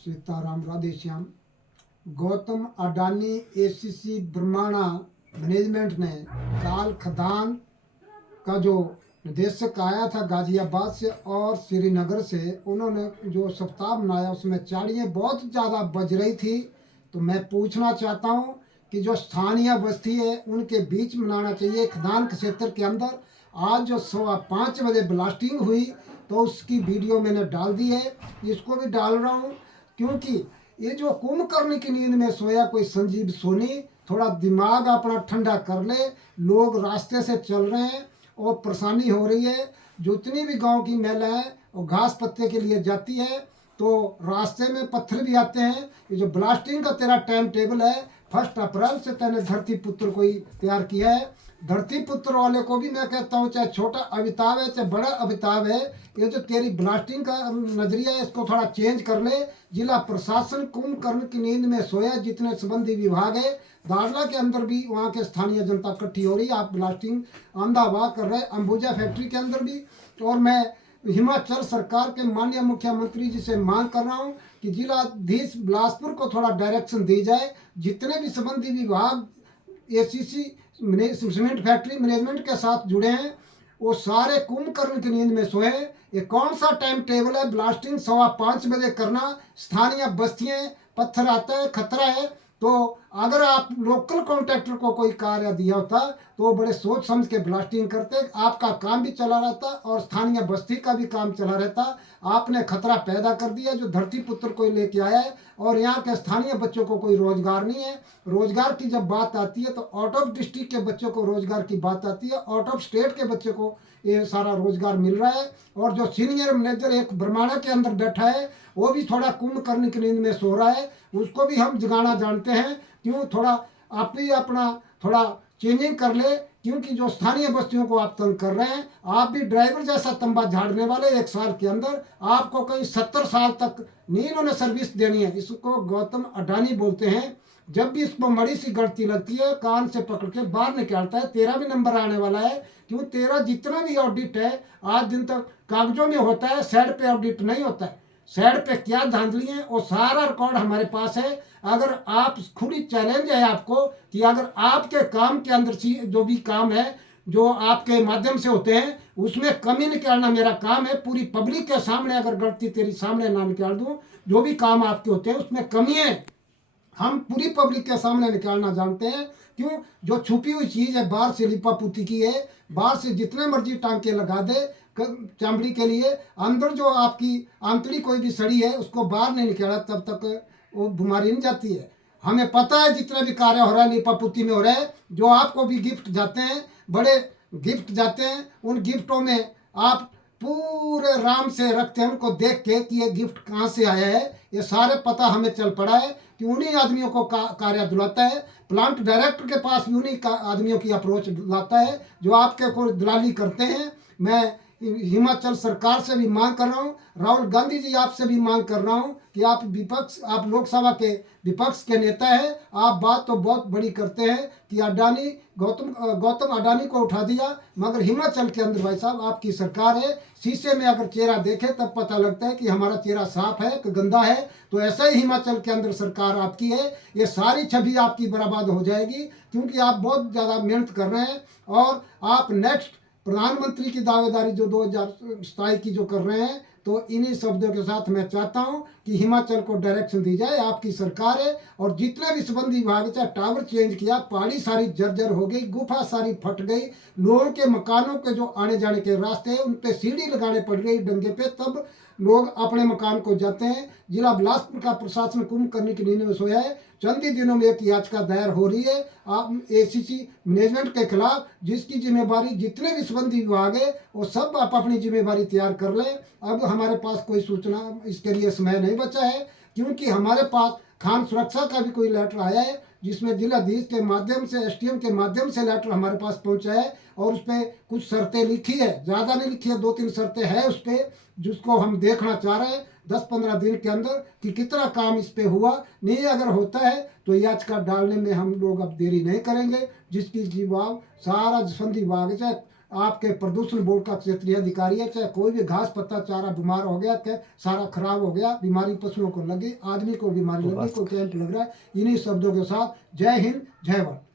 Sitaram Radhe Shyam. Gautam Adani ACC ब्रह्मांडा management ने काल खदान का जो निदेशक आया था गाजियाबाद से और श्रीनगर से, उन्होंने जो सप्ताह मनाया उसमें चाड़ियाँ बहुत ज़्यादा बज रही थी। तो मैं पूछना चाहता हूँ कि जो स्थानीय बस्ती है उनके बीच मनाना चाहिए खदान क्षेत्र के अंदर। आज जो 5:15 ब्लास्टिंग हुई तो उसकी वीडियो मैंने डाल दी है, इसको भी डाल रहा हूँ क्योंकि ये जो कुंभकर्ण की नींद में सोया कोई संजीव सोनी, थोड़ा दिमाग अपना ठंडा कर ले। लोग रास्ते से चल रहे हैं और परेशानी हो रही है। जितनी भी गांव की महिलाएं और घास पत्ते के लिए जाती है तो रास्ते में पत्थर भी आते हैं। ये जो ब्लास्टिंग का तेरा टाइम टेबल है, 1 अप्रैल से तेने धरती पुत्र को ही तैयार किया है। धरती पुत्र वाले को भी मैं कहता हूँ, चाहे छोटा अमिताभ है चाहे बड़ा अमिताभ है, ये जो तेरी ब्लास्टिंग का नजरिया है इसको थोड़ा चेंज कर ले। जिला प्रशासन कुंभकर्ण की नींद में सोया, जितने संबंधी विभाग है दाड़ला के अंदर भी वहाँ के स्थानीय जनता इकट्ठी हो रही है। आप ब्लास्टिंग अंधावाह कर रहे हैं अंबुजा फैक्ट्री के अंदर भी। और मैं हिमाचल सरकार के माननीय मुख्यमंत्री जी से मांग कर रहा हूँ कि जिलाधीश बिलासपुर को थोड़ा डायरेक्शन दी जाए। जितने भी संबंधी विभाग एसीसी सीमेंट फैक्ट्री मैनेजमेंट के साथ जुड़े हैं वो सारे कुंभकर्ण की नींद में सोए। ये कौन सा टाइम टेबल है ब्लास्टिंग 5:15 करना? स्थानीय बस्तियाँ पत्थर आता है, खतरा है। तो अगर आप लोकल कॉन्ट्रैक्टर को कोई कार्य दिया होता तो वो बड़े सोच समझ के ब्लास्टिंग करते, आपका काम भी चला रहता और स्थानीय बस्ती का भी काम चला रहता। आपने खतरा पैदा कर दिया जो धरती पुत्र को लेके आया है। और यहाँ के स्थानीय बच्चों को कोई रोजगार नहीं है। रोजगार की जब बात आती है तो आउट ऑफ डिस्ट्रिक्ट के बच्चों को रोजगार की बात आती है, आउट ऑफ स्टेट के बच्चों को ये सारा रोजगार मिल रहा है। और जो सीनियर मैनेजर एक ब्रह्मांडा के अंदर बैठा है वो भी थोड़ा कुंभकर्ण की नींद में सो रहा है, उसको भी हम जगाना जानते हैं। क्यों थोड़ा आप भी अपना थोड़ा चेंजिंग कर ले, क्योंकि जो स्थानीय बस्तियों को आप तंग कर रहे हैं। आप भी ड्राइवर जैसा तंबा झाड़ने वाले 1 साल के अंदर आपको कहीं 70 साल तक नहीं इन्होंने सर्विस देनी है। इसको गौतम अडानी बोलते हैं। जब भी इसको बड़ी सी गलती लगती है कान से पकड़ के बाहर निकालता है। तेरा भी नंबर आने वाला है, क्यों तेरा जितना भी ऑडिट है आज दिन तक कागजों में होता है, साइड पे ऑडिट नहीं होता है। साइड पे क्या धांधली है वो सारा रिकॉर्ड हमारे पास है। अगर आप खुली चैलेंज है आपको कि अगर आपके काम के अंदर जो भी काम है जो आपके माध्यम से होते हैं उसमें कमी निकालना मेरा काम है। पूरी पब्लिक के सामने अगर गलती तेरी सामने ना निकाल दूं, जो भी काम आपके होते हैं उसमें कमी है हम पूरी पब्लिक के सामने निकालना जानते हैं। क्यों जो छुपी हुई चीज़ है बाहर से लिपा पुती की है, बाहर से जितने मर्जी टांके लगा दे चमड़ी के लिए, अंदर जो आपकी आंतड़ी कोई भी सड़ी है उसको बाहर नहीं निकाला तब तक वो बीमारी नहीं जाती है। हमें पता है जितने भी कार्य हो रहा है लिपा पुती में हो रहा है। जो आपको भी गिफ्ट जाते हैं, बड़े गिफ्ट जाते हैं, उन गिफ्टों में आप पूरे राम से रखते हैं उनको देख के कि ये गिफ्ट कहाँ से आया है। ये सारे पता हमें चल पड़ा है कि उन्हीं आदमियों को कार्य दिलाता है। प्लांट डायरेक्टर के पास उन्हीं आदमियों की अप्रोच लाता है जो आपके को दलाली करते हैं। मैं हिमाचल सरकार से भी मांग कर रहा हूँ, राहुल गांधी जी आपसे भी मांग कर रहा हूँ कि आप लोकसभा के विपक्ष के नेता हैं, आप बात तो बहुत बड़ी करते हैं कि अडानी गौतम अडानी को उठा दिया, मगर हिमाचल के अंदर भाई साहब आपकी सरकार है। शीशे में अगर चेहरा देखे तब पता लगता है कि हमारा चेहरा साफ है कि गंदा है। तो ऐसा ही हिमाचल के अंदर सरकार आपकी है, ये सारी छवि आपकी बर्बाद हो जाएगी क्योंकि आप बहुत ज़्यादा मेहनत कर रहे हैं। और आप नेक्स्ट प्रधानमंत्री की दावेदारी जो 2027 की जो कर रहे हैं, तो इन्हीं शब्दों के साथ मैं चाहता हूं कि हिमाचल को डायरेक्शन दी जाए। आपकी सरकार है और जितने भी संबंधी विभाग चाहे टावर चेंज किया, पहाड़ी सारी जर्जर हो गई, गुफा सारी फट गई, लोगों के मकानों के जो आने जाने के रास्ते हैं उन पे सीढ़ी लगाने पड़ गई डंगे पे, तब लोग अपने मकान को जाते हैं। जिला बिलासपुर का प्रशासन कुंभकर्ण की नींद में सोया है। चंद ही दिनों में एक याचिका दायर हो रही है आप एसीसी मैनेजमेंट के खिलाफ, जिसकी जिम्मेवारी जितने भी संबंधी विभाग है वो सब आप अपनी जिम्मेवारी तैयार कर लें। अब हमारे पास कोई सूचना इसके लिए समय नहीं बचा है, क्योंकि हमारे पास खान सुरक्षा का भी कोई लेटर आया है जिसमें जिलाधीश के माध्यम से एसडीएम के माध्यम से लेटर हमारे पास पहुंचा है और उस पर कुछ शर्तें लिखी है, ज़्यादा नहीं लिखी है, 2-3 शर्तें हैं उस पर, जिसको हम देखना चाह रहे हैं 10-15 दिन के अंदर कि कितना काम इस पे हुआ। नहीं अगर होता है तो याचिका डालने में हम लोग अब देरी नहीं करेंगे, जिसकी जवाब सारा संबंधी विभाग चाहे आपके प्रदूषण बोर्ड का क्षेत्रीय अधिकारी है, चाहे कोई भी घास पत्ता चारा बीमार हो गया, के सारा खराब हो गया, बीमारी पशुओं को लगी, आदमी को बीमारी लगी, कोई कैंप लग रहा है, इन्हीं शब्दों के साथ जय हिंद जय भारत।